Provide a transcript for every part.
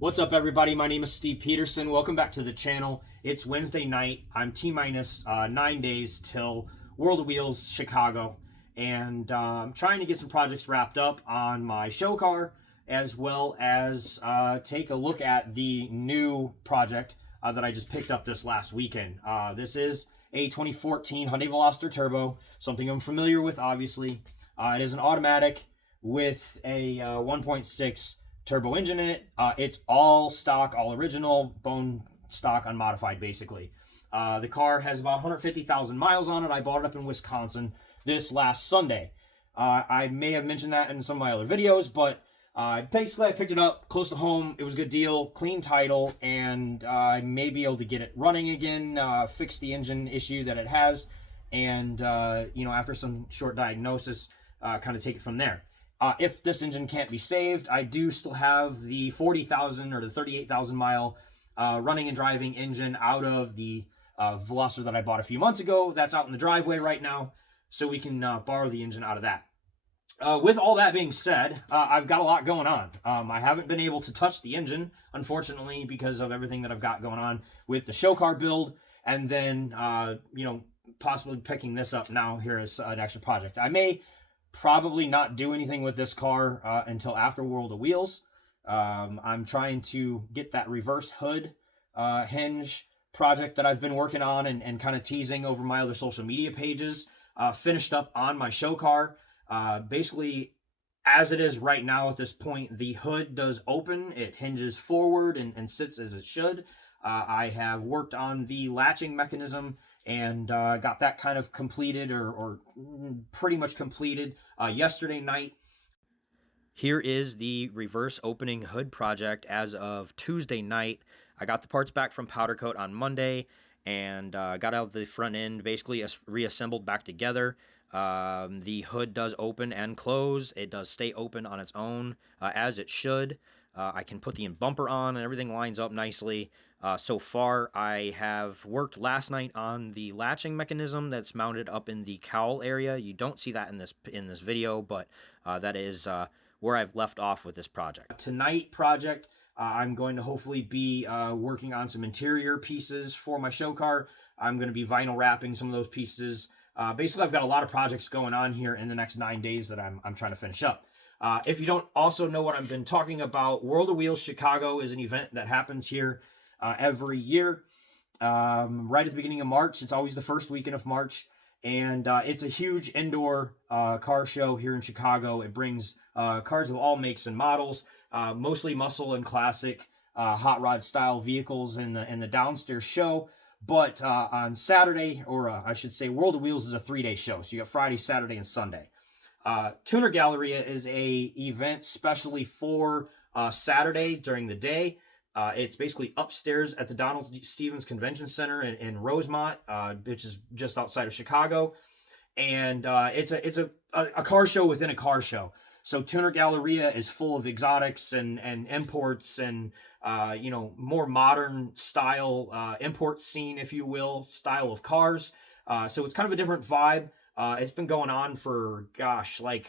What's up, everybody? My name is Steve Peterson. Welcome back to the channel. It's Wednesday night. I'm T-minus 9 days till World of Wheels Chicago, and I'm trying to get some projects wrapped up on my show car, as well as take a look at the new project that I just picked up this last weekend. This is a 2014 Hyundai Veloster Turbo, something I'm familiar with, obviously. It is an automatic with a 1.6 turbo engine in it. It's all stock, all original, bone stock, unmodified, basically. The car has about 150,000 miles on it. I bought it up in Wisconsin this last Sunday. I may have mentioned that in some of my other videos, but basically I picked it up close to home. It was a good deal, clean title, and I may be able to get it running again, fix the engine issue that it has, and after some short diagnosis, kind of take it from there. If this engine can't be saved, I do still have the 40,000 or the 38,000 mile running and driving engine out of the Veloster that I bought a few months ago. That's out in the driveway right now, so we can borrow the engine out of that. With all that being said, I've got a lot going on. I haven't been able to touch the engine, unfortunately, because of everything that I've got going on with the show car build, and then possibly picking this up now here as an extra project. I may probably not do anything with this car until after World of Wheels. I'm trying to get that reverse hood hinge project that I've been working on and kind of teasing over my other social media pages finished up on my show car. Basically, as it is right now at this point, the hood does open. It hinges forward and sits as it should. I have worked on the latching mechanism and got that kind of completed or pretty much completed yesterday night. Here is the reverse opening hood project as of Tuesday night. I got the parts back from Powder Coat on Monday and got out the front end basically reassembled back together. The hood does open and close. It does stay open on its own as it should. I can put the bumper on and everything lines up nicely. So far, I have worked last night on the latching mechanism that's mounted up in the cowl area. You don't see that in this video, but that is where I've left off with this project. Tonight project, I'm going to hopefully be working on some interior pieces for my show car. I'm going to be vinyl wrapping some of those pieces. Basically, I've got a lot of projects going on here in the next 9 days that I'm trying to finish up. If you don't also know what I've been talking about, World of Wheels Chicago is an event that happens here every year, right at the beginning of March. It's always the first weekend of March, and it's a huge indoor car show here in Chicago. It brings cars of all makes and models, mostly muscle and classic hot rod style vehicles in the downstairs show. But on Saturday, or I should say World of Wheels is a 3-day show, so you got Friday, Saturday, and Sunday. Tuner Galleria is a event specially for Saturday during the day. It's basically upstairs at the Donald Stevens Convention Center in Rosemont, which is just outside of Chicago. And it's a car show within a car show. So Tuner Galleria is full of exotics and imports and more modern style import scene, if you will, style of cars. So it's kind of a different vibe. It's been going on for, like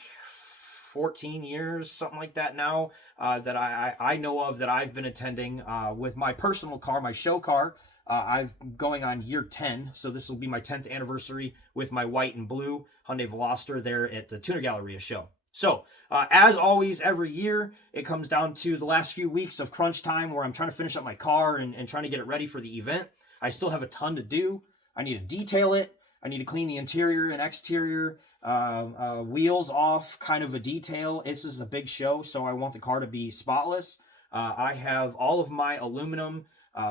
14 years, something like that now, that I know of, that I've been attending with my personal car, my show car. I'm going on year 10, so this will be my 10th anniversary with my white and blue Hyundai Veloster there at the Tuner Galleria show. So, as always, every year, it comes down to the last few weeks of crunch time where I'm trying to finish up my car and trying to get it ready for the event. I still have a ton to do. I need to detail it. I need to clean the interior and exterior, wheels off, kind of a detail. This is a big show, so I want the car to be spotless. I have all of my aluminum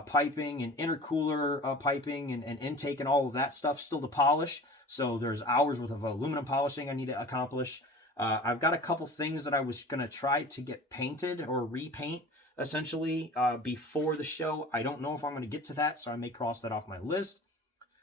piping and intercooler piping and intake and all of that stuff still to polish. So there's hours worth of aluminum polishing I need to accomplish. I've got a couple things that I was going to try to get painted or repaint, essentially, before the show. I don't know if I'm going to get to that, so I may cross that off my list.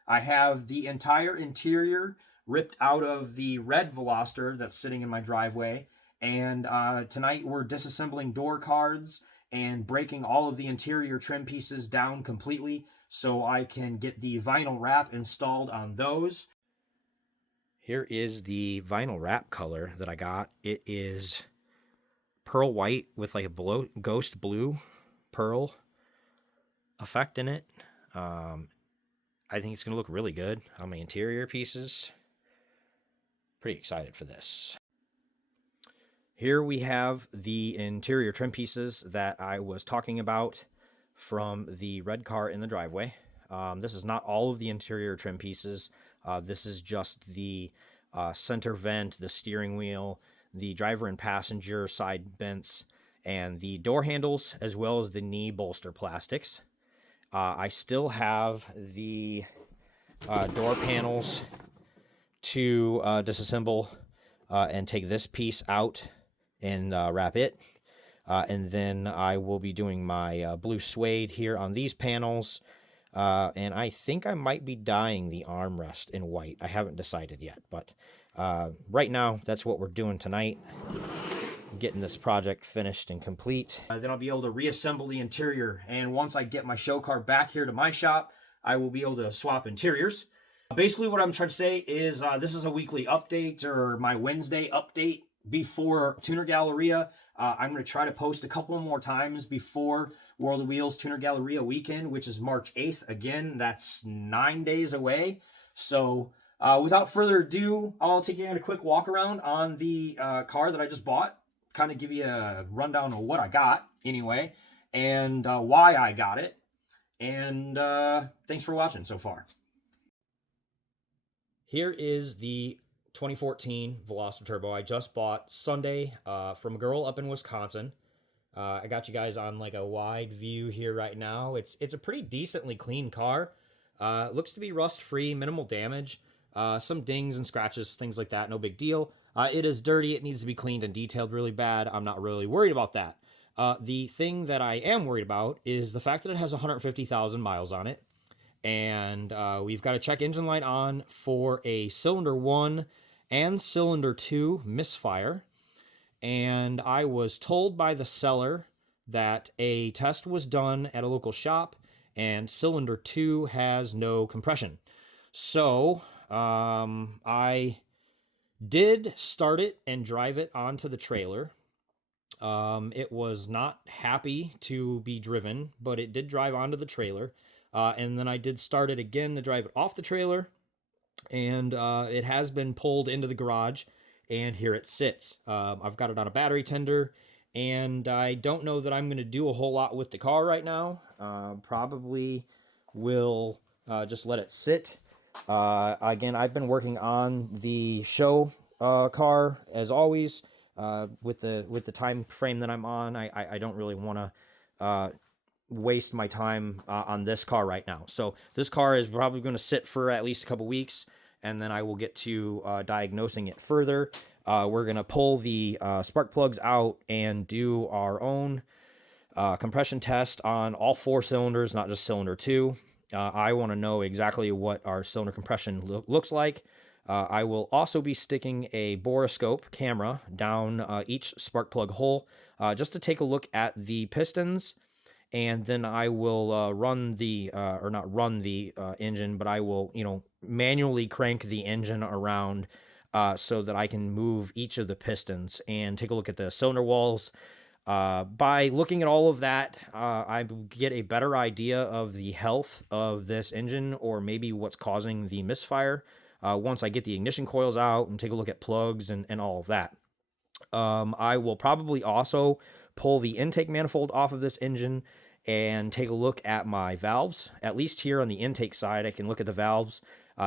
I have the entire interior ripped out of the red Veloster that's sitting in my driveway. And tonight we're disassembling door cards and breaking all of the interior trim pieces down completely so I can get the vinyl wrap installed on those. Here is the vinyl wrap color that I got. It is pearl white with like a ghost blue pearl effect in it. I think it's going to look really good on my interior pieces. Pretty excited for this. Here we have the interior trim pieces that I was talking about from the red car in the driveway. This is not all of the interior trim pieces. This is just the center vent, the steering wheel, the driver and passenger side vents, and the door handles, as well as the knee bolster plastics. I still have the door panels to disassemble and take this piece out and wrap it. And then I will be doing my blue suede here on these panels. And I think I might be dyeing the armrest in white. I haven't decided yet, but right now that's what we're doing tonight. Getting this project finished and complete. Then I'll be able to reassemble the interior. And once I get my show car back here to my shop, I will be able to swap interiors. Basically what I'm trying to say is this is a weekly update, or my Wednesday update before Tuner Galleria. I'm going to try to post a couple more times before World of Wheels Tuner Galleria weekend, which is March 8th. Again, that's 9 days away. So without further ado, I'll take you on a quick walk around on the car that I just bought. Kind of give you a rundown of what I got anyway, and why I got it. And thanks for watching so far. Here is the 2014 Veloster Turbo I just bought Sunday from a girl up in Wisconsin. I got you guys on like a wide view here right now. It's a pretty decently clean car. Looks to be rust free, minimal damage. Some dings and scratches, things like that, no big deal. It is dirty, it needs to be cleaned and detailed really bad. I'm not really worried about that. The thing that I am worried about is the fact that it has 150,000 miles on it. And we've got a check engine light on for a cylinder 1 and cylinder 2 misfire. And I was told by the seller that a test was done at a local shop and cylinder 2 has no compression. So I did start it and drive it onto the trailer. It was not happy to be driven, but it did drive onto the trailer. And then I did start it again to drive it off the trailer, and it has been pulled into the garage, and here it sits. I've got it on a battery tender, and I don't know that I'm going to do a whole lot with the car right now. Probably will just let it sit. Again, I've been working on the show car as always. With the time frame that I'm on, I don't really want to waste my time on this car right now. So this car is probably going to sit for at least a couple weeks, and then I will get to diagnosing it further. We're going to pull the spark plugs out and do our own compression test on all 4 cylinders, not just cylinder 2. I want to know exactly what our cylinder compression looks like. I will also be sticking a borescope camera down each spark plug hole just to take a look at the pistons. And then I will run the, or not run the engine, but I will, manually crank the engine around so that I can move each of the pistons and take a look at the cylinder walls. By looking at all of that, I get a better idea of the health of this engine, or maybe what's causing the misfire once I get the ignition coils out and take a look at plugs and all of that. I will probably also pull the intake manifold off of this engine and take a look at my valves. At least here on the intake side, I can look at the valves,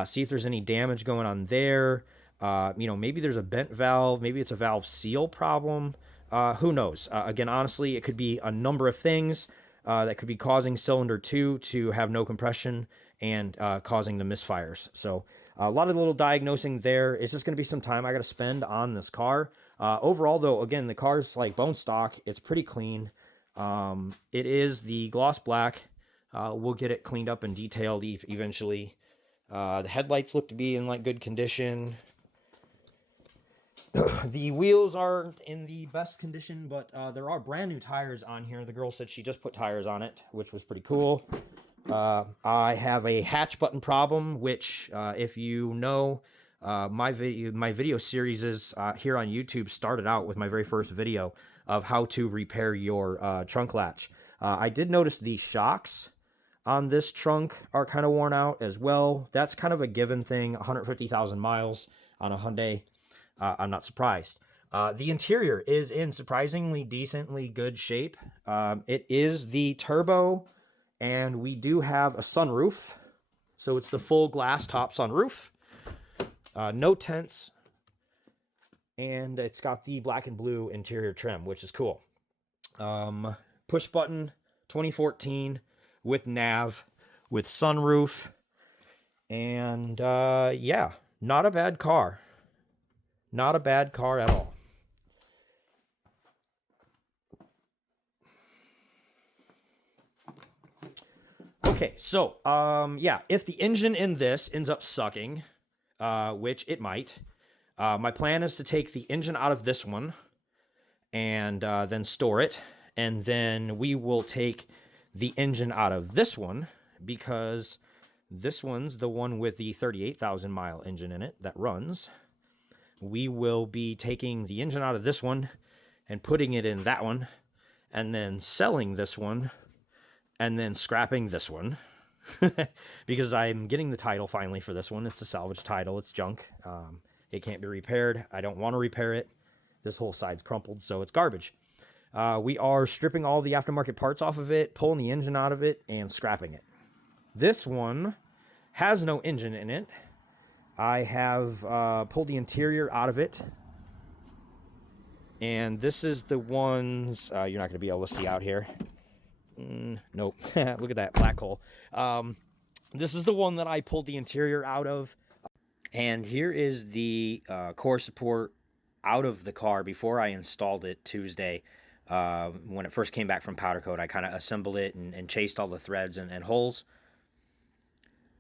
see if there's any damage going on there. Maybe there's a bent valve, maybe it's a valve seal problem. Who knows? Again, honestly, it could be a number of things that could be causing cylinder 2 to have no compression and causing the misfires. So a lot of little diagnosing there. It's just going to be some time I got to spend on this car. Overall, though, again, the car's like bone stock. It's pretty clean. It is the gloss black. We'll get it cleaned up and detailed eventually. The headlights look to be in like good condition. The wheels aren't in the best condition, but there are brand new tires on here. The girl said she just put tires on it, which was pretty cool. I have a hatch button problem, which if you know, my video series is here on YouTube started out with my very first video of how to repair your trunk latch. I did notice the shocks on this trunk are kind of worn out as well. That's kind of a given thing. 150,000 miles on a Hyundai. I'm not surprised. The interior is in surprisingly decently good shape. It is the turbo, and we do have a sunroof. So it's the full glass top sunroof. No tents. And it's got the black and blue interior trim, which is cool. Push button 2014 with nav, with sunroof. And yeah, not a bad car. Not a bad car at all. Okay, so yeah, if the engine in this ends up sucking, which it might, my plan is to take the engine out of this one and then store it, and then we will take the engine out of this one because this one's the one with the 38,000 mile engine in it that runs. We will be taking the engine out of this one and putting it in that one, and then selling this one, and then scrapping this one because I'm getting the title finally for this one. It's a salvage title. It's junk. It can't be repaired. I don't want to repair it. This whole side's crumpled, so it's garbage. We are stripping all the aftermarket parts off of it, pulling the engine out of it, and scrapping it. This one has no engine in it. I have pulled the interior out of it. And this is the ones you're not going to be able to see out here. Nope. Look at that black hole. This is the one that I pulled the interior out of. And here is the core support out of the car before I installed it Tuesday. When it first came back from powder coat, I kind of assembled it and chased all the threads and holes.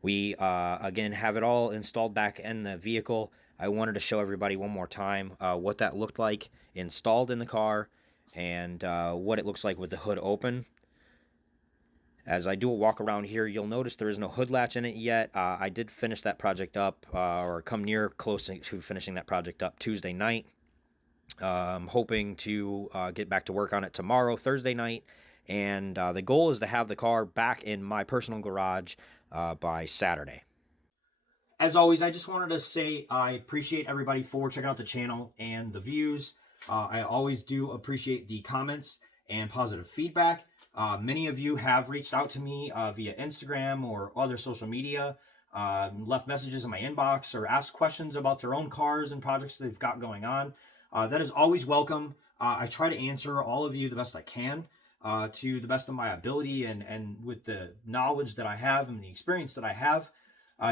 We, again, have it all installed back in the vehicle. I wanted to show everybody one more time what that looked like installed in the car and what it looks like with the hood open. As I do a walk around here, you'll notice there is no hood latch in it yet. I did finish that project up, or come near close to finishing that project up Tuesday night. I'm hoping to get back to work on it tomorrow, Thursday night. And the goal is to have the car back in my personal garage by Saturday. As always, I just wanted to say I appreciate everybody for checking out the channel and the views. I always do appreciate the comments and positive feedback. Many of you have reached out to me via Instagram or other social media, left messages in my inbox, or asked questions about their own cars and projects they've got going on. That is always welcome. I try to answer all of you the best I can, to the best of my ability and with the knowledge that I have and the experience that I have.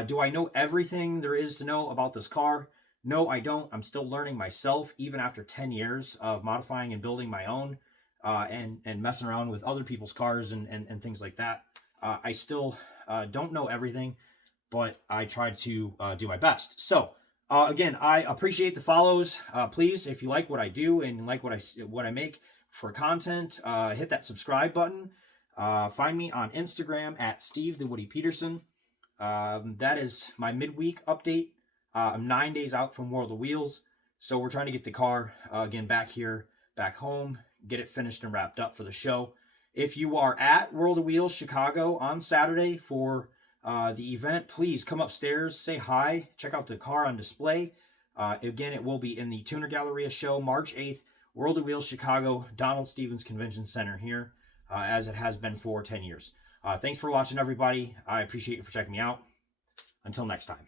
Do I know everything there is to know about this car? No, I don't. I'm still learning myself, even after 10 years of modifying and building my own. And messing around with other people's cars and things like that. I still don't know everything, but I try to do my best. So again, I appreciate the follows. Please, if you like what I do and like what I make for content, hit that subscribe button. Find me on Instagram at Steve the Woody Peterson. That is my midweek update. I'm 9 days out from World of Wheels, so we're trying to get the car again back home, get it finished and wrapped up for the show. If you are at World of Wheels Chicago on Saturday for the event, please come upstairs, say hi, check out the car on display. Again, it will be in the Tuner Galleria show, March 8th, World of Wheels Chicago, Donald Stevens Convention Center here, as it has been for 10 years. Thanks for watching, everybody. I appreciate you for checking me out. Until next time.